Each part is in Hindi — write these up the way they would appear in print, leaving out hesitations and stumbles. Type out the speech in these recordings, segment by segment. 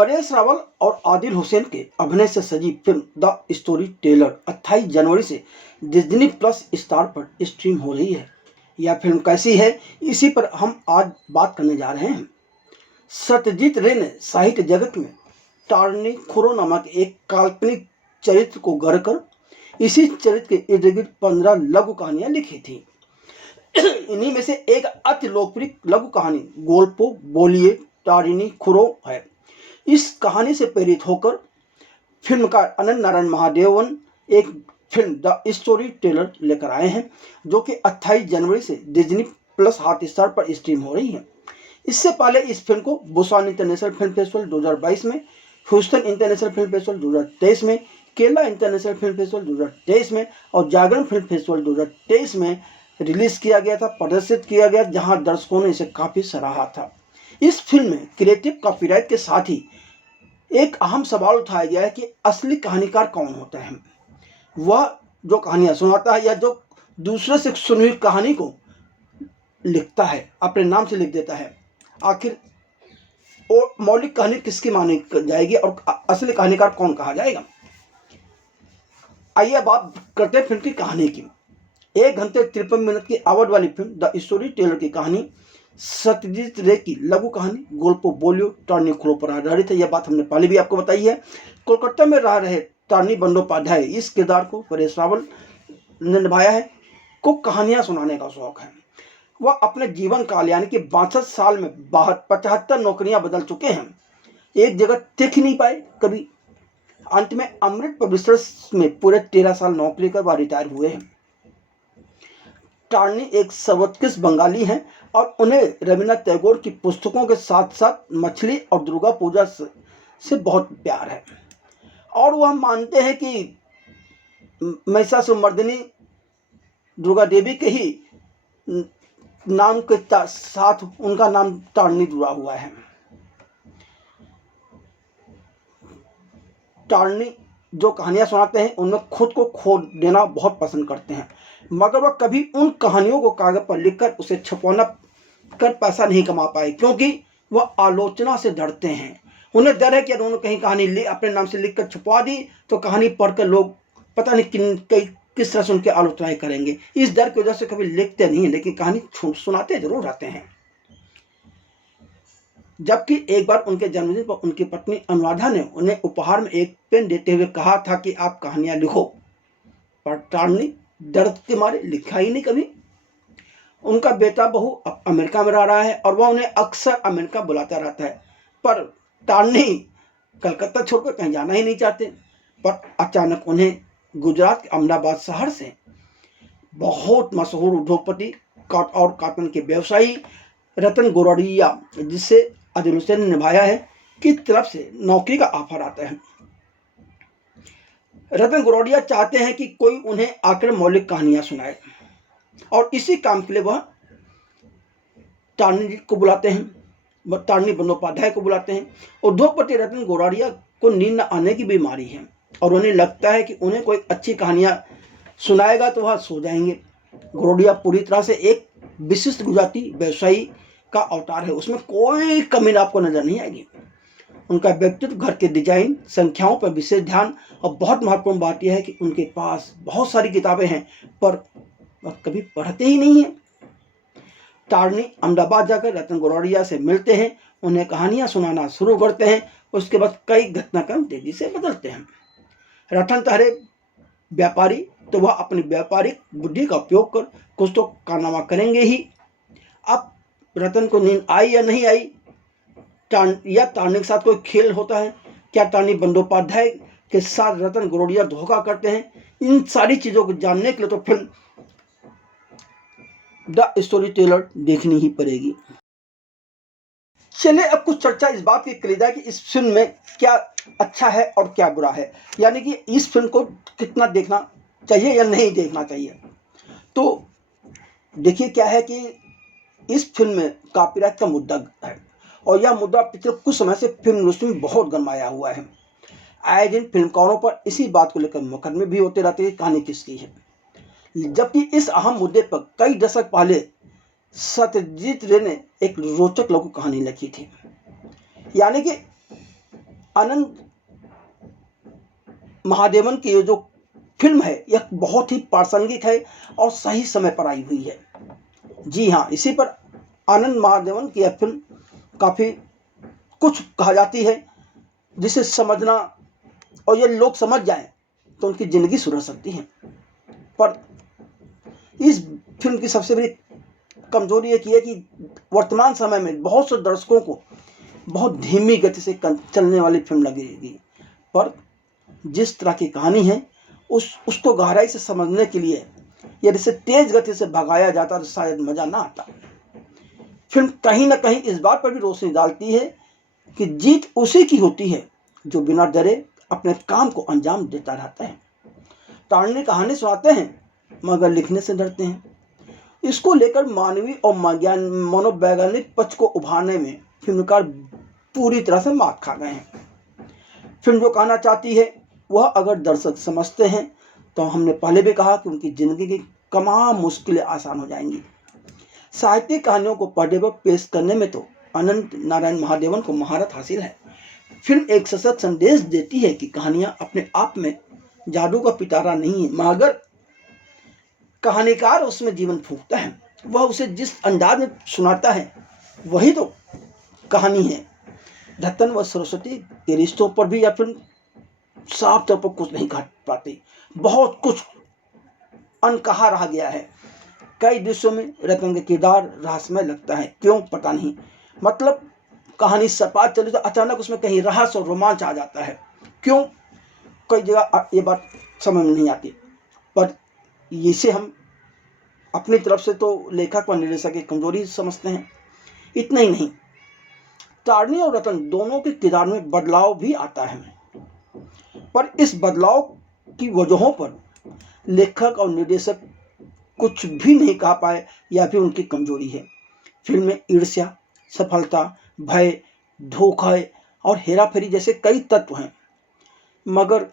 परेश रावल और आदिल हुसैन के अभिनय से सजी फिल्म द स्टोरी टेलर 28 जनवरी से डिज्नी प्लस स्टार पर स्ट्रीम हो रही है। यह फिल्म कैसी है, इसी पर हम आज बात करने जा रहे हैं। सत्यजीत रे ने साहित्य जगत में टार्नी खुरो नामक एक काल्पनिक चरित्र को गढ़कर इसी चरित्र के इर्द गिर्द 15 लघु कहानियां लिखी थी। इन्हीं में से एक अति लोकप्रिय लघु कहानी गोल्पो बोलिए टारिनी खुरो है। इस कहानी से प्रेरित होकर फिल्मकार अनंत नारायण महादेवन एक फिल्म द स्टोरी टेलर लेकर आए हैं, जो कि 28 जनवरी से डिज्नी प्लस हॉटस्टार पर स्ट्रीम हो रही है। इससे पहले इस फिल्म को बुसान इंटरनेशनल फिल्म फेस्टिवल 2022 में, ह्यूस्टन इंटरनेशनल फिल्म फेस्टिवल 2023 में, केरला इंटरनेशनल फिल्म फेस्टिवल 2023 में और जागरण फिल्म फेस्टिवल 2023 में रिलीज किया गया था, प्रदर्शित किया गया, जहां दर्शकों ने इसे काफ़ी सराहा था। इस फिल्म में क्रिएटिव कॉपीराइट के साथ ही एक अहम सवाल उठाया गया है कि असली कहानीकार कौन होता है। वह जो कहानियाँ सुनाता है या जो दूसरे से सुनी हुई कहानी को लिखता है, अपने नाम से लिख देता है, आखिर और मौलिक कहानी किसकी मानी जाएगी और असली कहानीकार कौन कहा जाएगा। आइए बात करते हैं फिल्म की कहानी की। 1 घंटे 53 मिनट की आवट वाली फिल्म द स्टोरी टेलर की कहानी सत्यजीत रे की लघु कहानी गोल्पो बोलियो टार्नी खुरो पर आधारित है। यह बात हमने पहले भी आपको बताई है। कोलकाता में रह रहे टार्नी बंदोपाध्याय इस किरदार को परेश रावल ने निभाया है। को कहानियां सुनाने का शौक है। वह अपने जीवन काल यानी कि 62 साल में 75 नौकरियां बदल चुके हैं, एक जगह टिक नहीं पाए कभी। अंत में अमृत पब्लिशर्स में पूरे 13 साल नौकरी कर वह रिटायर हुए हैं। टार्नी एक सर्वोत्कृष्ट बंगाली हैं और उन्हें रविन्द्रनाथ टैगोर की पुस्तकों के साथ साथ मछली और दुर्गा पूजा से बहुत प्यार है और वह मानते हैं कि महिषासुरमर्दिनी दुर्गा देवी के ही नाम के साथ उनका नाम टार्नी जुड़ा हुआ है। टार्नी जो कहानियां सुनाते हैं उनमें खुद को खो देना बहुत पसंद करते हैं, मगर वह कभी उन कहानियों को कागज पर लिखकर उसे छपवाना कर पैसा नहीं कमा पाए, क्योंकि वह आलोचना से डरते हैं। उन्हें डर है कि अगर उन्होंने कहीं कहानी अपने नाम से लिखकर छपवा दी तो कहानी पढ़कर लोग पता नहीं किस तरह से उनकी आलोचनाएं करेंगे। इस डर की वजह से कभी लिखते नहीं है, लेकिन कहानी सुनाते जरूर रहते हैं। जबकि एक बार उनके जन्मदिन पर उनकी पत्नी अनुराधा ने उन्हें उपहार में एक पेन देते हुए कहा था कि आप कहानियां लिखो, पर टार्नी दर्द के मारे लिखा ही नहीं कभी। उनका बेटा बहू अब अमेरिका में रह रहा है और वह उन्हें अक्सर अमेरिका बुलाता रहता है, पर टार्नी कलकत्ता छोड़कर कहीं जाना ही नहीं चाहते। पर अचानक उन्हें गुजरात के अहमदाबाद शहर से बहुत मशहूर उद्योगपति और कॉटन के व्यवसायी रतन गोरडिया, जिसे आदिल हुसैन ने निभाया है, की तरफ से नौकरी का ऑफर आता है। रतन गोरडिया चाहते हैं कि कोई उन्हें आकर मौलिक कहानियां सुनाए और इसी काम के लिए वह टार्नी को बुलाते हैं, टार्नी बंदोपाध्याय को बुलाते हैं। उद्योगपति रतन गोरडिया को नींद न आने की बीमारी है और उन्हें लगता है कि उन्हें कोई अच्छी कहानियां सुनाएगा तो वह सो जाएंगे। गोरडिया पूरी तरह से एक विशिष्ट गुजराती व्यवसायी का अवतार है, उसमें कोई कमी आपको नजर नहीं आएगी। उनका व्यक्तित्व, घर के डिजाइन, संख्याओं पर विशेष ध्यान और बहुत महत्वपूर्ण बात यह है कि उनके पास बहुत सारी किताबें हैं पर वह कभी पढ़ते ही नहीं है। टार्नी अहमदाबाद जाकर रतन गोरडिया से मिलते हैं, उन्हें कहानियां सुनाना शुरू करते हैं। उसके बाद कई घटनाक्रम तेजी से बदलते हैं। रतन तहरे व्यापारी तो वह अपनी व्यापारिक बुद्धि का उपयोग कर कुछ तो कारनामा करेंगे ही। अब रतन को नींद आई या नहीं आई, या टार्नी के साथ कोई खेल होता है, क्या टार्नी बंदोपाध्याय के साथ रतन गोरडिया धोखा करते हैं, इन सारी चीजों को जानने के लिए तो फिल्म द स्टोरी टेलर देखनी ही पड़ेगी। चलिए अब कुछ चर्चा इस बात की करी जाए कि इस फिल्म में क्या अच्छा है और क्या बुरा है, यानी कि इस फिल्म को कितना देखना चाहिए या नहीं देखना चाहिए। तो देखिए क्या है कि इस फिल्म में कॉपीराइट का मुद्दा है और यह मुद्दा पिछले कुछ समय से फिल्म इंडस्ट्री में बहुत गरमाया हुआ है। आए दिन फिल्मकारों पर इसी बात को लेकर मुकदमे भी होते रहते हैं, कहानी किसकी है। जबकि इस अहम मुद्दे पर कई दशक पहले सत्यजीत रे ने एक रोचक लघु कहानी लिखी थी, यानी कि आनंद महादेवन की ये जो फिल्म है यह बहुत ही प्रासंगिक है और सही समय पर आई हुई है। जी हाँ, इसी पर आनंद महादेवन की यह फिल्म काफ़ी कुछ कहा जाती है जिसे समझना और ये लोग समझ जाएं तो उनकी ज़िंदगी सुधर सकती है। पर इस फिल्म की सबसे बड़ी कमजोरी एक है कि वर्तमान समय में बहुत से दर्शकों को बहुत धीमी गति से चलने वाली फिल्म लगेगी, पर जिस तरह की कहानी है उसको गहराई से समझने के लिए यदि इसे तेज गति से भगाया जाता तो शायद मज़ा ना आता। फिल्म कहीं ना कहीं इस बात पर भी रोशनी डालती है कि जीत उसी की होती है जो बिना डरे अपने काम को अंजाम देता रहता है। तारणी कहानी सुनाते हैं मगर लिखने से डरते हैं। इसको लेकर मानवीय और मनोवैज्ञानिक पक्ष को उभारने में फिल्मकार पूरी तरह से मात खा गए हैं। फिल्म जो कहना चाहती है वह अगर दर्शक समझते हैं तो हमने पहले भी कहा कि उनकी ज़िंदगी की तमाम मुश्किलें आसान हो जाएंगी। साहित्यिक कहानियों को पर्दे पर पेश करने में तो अनंत नारायण महादेवन को महारत हासिल है। फिल्म एक सशक्त संदेश देती है कि कहानियाँ अपने आप में जादू का पिटारा नहीं है, मगर कहानीकार उसमें जीवन फूंकता है। वह उसे जिस अंदाज में सुनाता है वही तो कहानी है। रतन व सरस्वती के रिश्तों पर भी यह फिल्म साफ तौर पर कुछ नहीं कह पाती। बहुत कुछ अनकहा रह गया है। कई दृश्यों में रतन का किरदार रहस्यमय लगता है, क्यों पता नहीं। मतलब कहानी सपाट चली तो अचानक उसमें कहीं रहस्य और रोमांच आ जाता है, क्यों कई जगह ये बात समझ में नहीं आती। पर इसे हम अपनी तरफ से तो लेखक व निर्देशक की कमजोरी समझते हैं। इतना ही नहीं, तारणी और रतन दोनों के किरदार में बदलाव भी आता है, पर इस बदलाव की वजहों पर लेखक और निर्देशक कुछ भी नहीं कह पाए, यह भी उनकी कमजोरी है। फिल्म में ईर्ष्या, सफलता, भय, धोखा और हेराफेरी जैसे कई तत्व हैं, मगर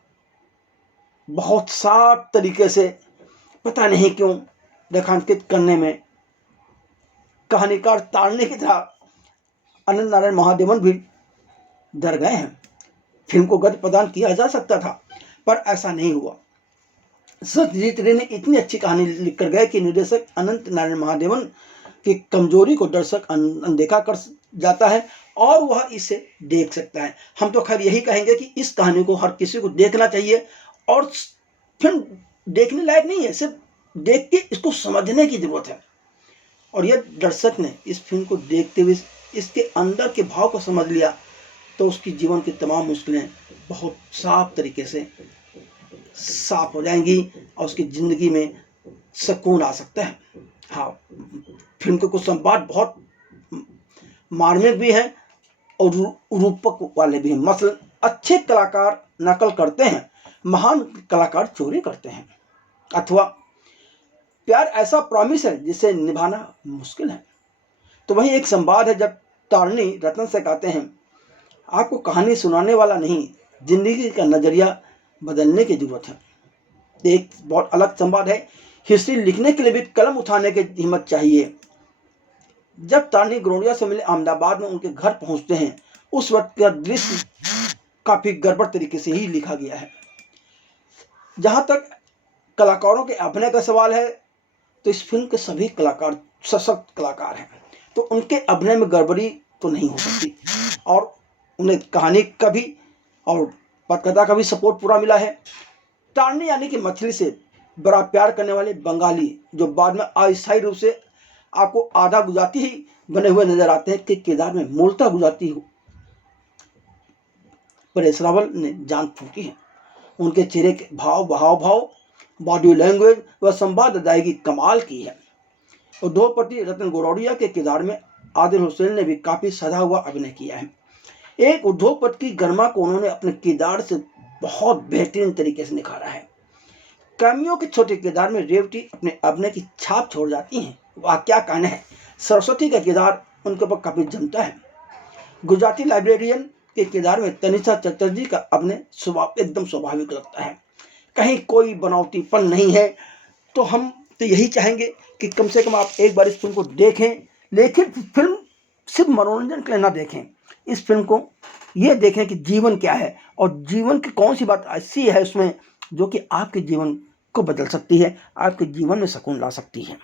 बहुत साफ तरीके से पता नहीं क्यों रेखांकित करने में कहानीकार तारणी की तरह अनंत नारायण महादेवन भी डर गए हैं। फिल्म को गति प्रदान किया जा सकता था पर ऐसा नहीं हुआ। सत्यजीत रे ने इतनी अच्छी कहानी लिख कर गए कि निर्देशक अनंत नारायण महादेवन की कमजोरी को दर्शक अनदेखा कर जाता है और वह इसे देख सकता है। हम तो खैर यही कहेंगे कि इस कहानी को हर किसी को देखना चाहिए और फिल्म देखने लायक नहीं है, सिर्फ देख के इसको समझने की जरूरत है। और यह दर्शक ने इस फिल्म को देखते हुए इसके अंदर के भाव को समझ लिया तो उसकी जीवन की तमाम मुश्किलें बहुत साफ तरीके से साफ हो जाएंगी और उसकी ज़िंदगी में सुकून आ सकता है। हाँ, फिल्म के कुछ संवाद बहुत मार्मिक भी हैं और रूपक वाले भी हैं। मसलन अच्छे कलाकार नकल करते हैं, महान कलाकार चोरी करते हैं, अथवा प्यार ऐसा प्रॉमिस है जिसे निभाना मुश्किल है। तो वही एक संवाद है जब तारणी रतन से कहते हैं, आपको कहानी सुनाने वाला नहीं, जिंदगी का नजरिया बदलने की जरूरत है। एक बहुत अलग संवाद है, हिस्ट्री लिखने के लिए भी कलम उठाने की हिम्मत चाहिए। जब तारणी ग्रोडिया से मिले अहमदाबाद में उनके घर पहुंचते हैं, उस वक्त का दृश्य काफी गड़बड़ तरीके से ही लिखा गया है। जहां तक कलाकारों के अभिनय का सवाल है तो इस फिल्म के सभी कलाकार सशक्त कलाकार हैं, तो उनके अभिनय में गड़बड़ी तो नहीं हो सकती और उन्हें कहानी का भी और पटकथा का भी सपोर्ट पूरा मिला है। तारणी यानी कि मछली से बड़ा प्यार करने वाले बंगाली जो बाद में अस्थायी रूप से आपको आधा गुजराती ही बने हुए नजर आते हैं कि किरदार में मूलतः गुजराती हो परेश रावल ने जान फूकी है। उनके चेहरे के भाव, बॉडी लैंग्वेज व संवाद अदायगी कमाल की है। उद्योगपति रतन गोरौड़िया के किरदार में आदिल हुसैन ने भी काफी सधा हुआ अभिनय किया है। एक उद्योगपति की गरिमा को उन्होंने अपने किरदार से बहुत बेहतरीन तरीके से निखारा है। कैमियो के छोटे किरदार में रेवती अपने अभिनय की छाप छोड़ जाती हैं, वह क्या कहना है। सरस्वती का किरदार उनके ऊपर काफी जमता है। गुजराती लाइब्रेरियन के किरदार में तनिषा चटर्जी का अभिनय एकदम स्वाभाविक लगता है, कहीं कोई बनावटीपन नहीं है। तो हम तो यही चाहेंगे कि कम से कम आप एक बार इस फिल्म को देखें, लेकिन फिल्म सिर्फ मनोरंजन के लिए ना देखें। इस फिल्म को ये देखें कि जीवन क्या है और जीवन की कौन सी बात ऐसी है उसमें जो कि आपके जीवन को बदल सकती है, आपके जीवन में सुकून ला सकती है।